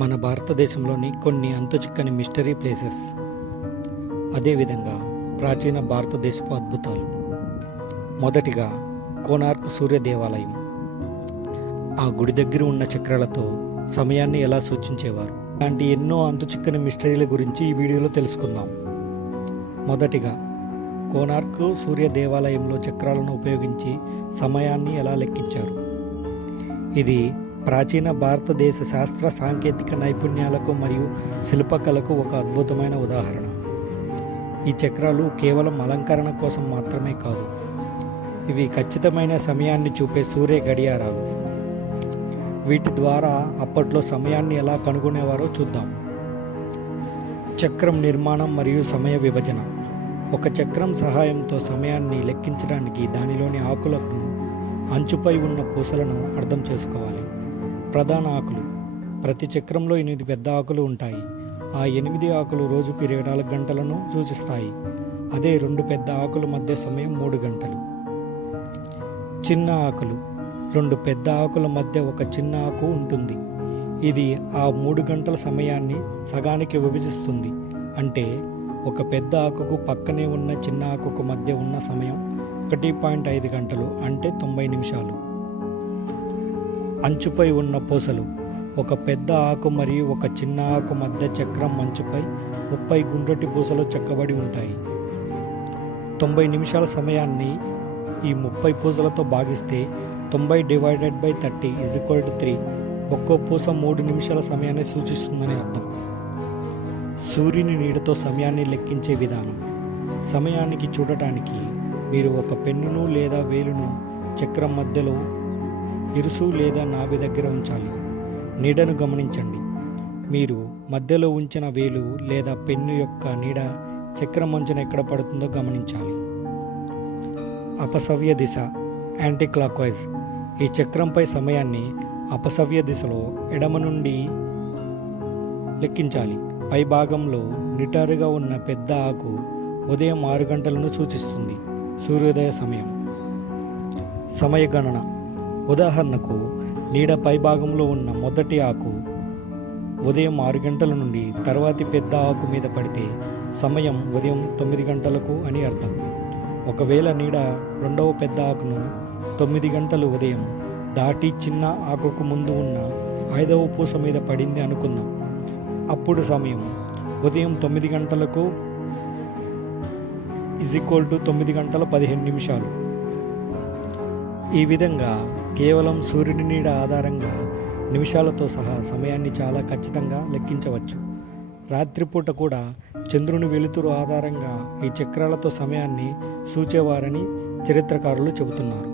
మన భారతదేశంలోని కొన్ని అంతుచిక్కని మిస్టరీ ప్లేసెస్, అదేవిధంగా ప్రాచీన భారతదేశపు అద్భుతాలు. మొదటిగా కోనార్క్ సూర్య దేవాలయం. ఆ గుడి దగ్గర ఉన్న చక్రాలతో సమయాన్ని ఎలా సూచించేవారు? ఇలాంటి ఎన్నో అంతుచిక్కని మిస్టరీల గురించి ఈ వీడియోలో తెలుసుకుందాం. మొదటిగా కోనార్క్ సూర్య దేవాలయంలో చక్రాలను ఉపయోగించి సమయాన్ని ఎలా లెక్కించారు? ఇది ప్రాచీన భారతదేశ శాస్త్ర సాంకేతిక నైపుణ్యాలకు మరియు శిల్పకళకు ఒక అద్భుతమైన ఉదాహరణ. ఈ చక్రాలు కేవలం అలంకరణ కోసం మాత్రమే కాదు, ఇవి ఖచ్చితమైన సమయాన్ని చూపే సూర్య గడియారాలు. వీటి ద్వారా అప్పట్లో సమయాన్ని ఎలా కనుగొనేవారో చూద్దాం. చక్రం నిర్మాణం మరియు సమయ విభజన. ఒక చక్రం సహాయంతో సమయాన్ని లెక్కించడానికి దానిలోని ఆకులకు అంచుపై ఉన్న పూసలను అర్థం చేసుకోవాలి. ప్రధాన ఆకులు. ప్రతి చక్రంలో 8 పెద్ద ఆకులు ఉంటాయి. ఆ 8 ఆకులు రోజుకు 24 గంటలను సూచిస్తాయి. అదే 2 పెద్ద ఆకుల మధ్య సమయం 3 గంటలు. చిన్న ఆకులు. 2 పెద్ద ఆకుల మధ్య ఒక చిన్న ఆకు ఉంటుంది. ఇది ఆ 3 గంటల సమయాన్ని సగానికి విభజిస్తుంది. అంటే ఒక పెద్ద ఆకుకు పక్కనే ఉన్న చిన్న ఆకుకు మధ్య ఉన్న సమయం 1.5 గంటలు, అంటే 90 నిమిషాలు. అంచుపై ఉన్న పూసలు. ఒక పెద్ద ఆకు మరియు ఒక చిన్న ఆకు మధ్య చక్రం అంచుపై 30 గుండ్రటి పూసలు చెక్కబడి ఉంటాయి. 90 నిమిషాల సమయాన్ని ఈ 30 పూసలతో భాగిస్తే 90/30 3. ఒక్కో పూస 3 నిమిషాల సమయాన్ని సూచిస్తుందని అర్థం. సూర్యుని నీడతో సమయాన్ని లెక్కించే విధానం. సమయానికి చూడటానికి మీరు ఒక పెన్నును లేదా వేలును చక్రం మధ్యలో ఇరుసు లేదా నాభి దగ్గర ఉంచాలి. నీడను గమనించండి. మీరు మధ్యలో ఉంచిన వేలు లేదా పెన్ను యొక్క నీడ చక్రం అంచున ఎక్కడ పడుతుందో గమనించాలి. అపసవ్య దిశ, యాంటీ క్లాక్వైజ్. ఈ చక్రంపై సమయాన్ని అపసవ్య దిశలో ఎడమ నుండి లెక్కించాలి. పై భాగంలో నిటారుగా ఉన్న పెద్ద ఆకు ఉదయం 6 గంటలను సూచిస్తుంది, సూర్యోదయ సమయం. సమయ గణన. ఉదాహరణకు, నీడ పై భాగంలో ఉన్న మొదటి ఆకు ఉదయం 6 గంటల నుండి తర్వాతి పెద్ద ఆకు మీద పడితే సమయం ఉదయం 9 గంటలకు అని అర్థం. ఒకవేళ నీడ రెండవ పెద్ద ఆకును 9 గంటలు ఉదయం దాటి చిన్న ఆకుకు ముందు ఉన్న 5వ పూస మీద పడింది అనుకుందాం. అప్పుడు సమయం ఉదయం 9 గంటలకు = 9 గంటల 15 నిమిషాలు. ఈ విధంగా కేవలం సూర్యుని నీడ ఆధారంగా నిమిషాలతో సహా సమయాన్ని చాలా ఖచ్చితంగా లెక్కించవచ్చు. రాత్రిపూట కూడా చంద్రుని వెలుతురు ఆధారంగా ఈ చక్రాలతో సమయాన్ని సూచేవారని చరిత్రకారులు చెబుతున్నారు.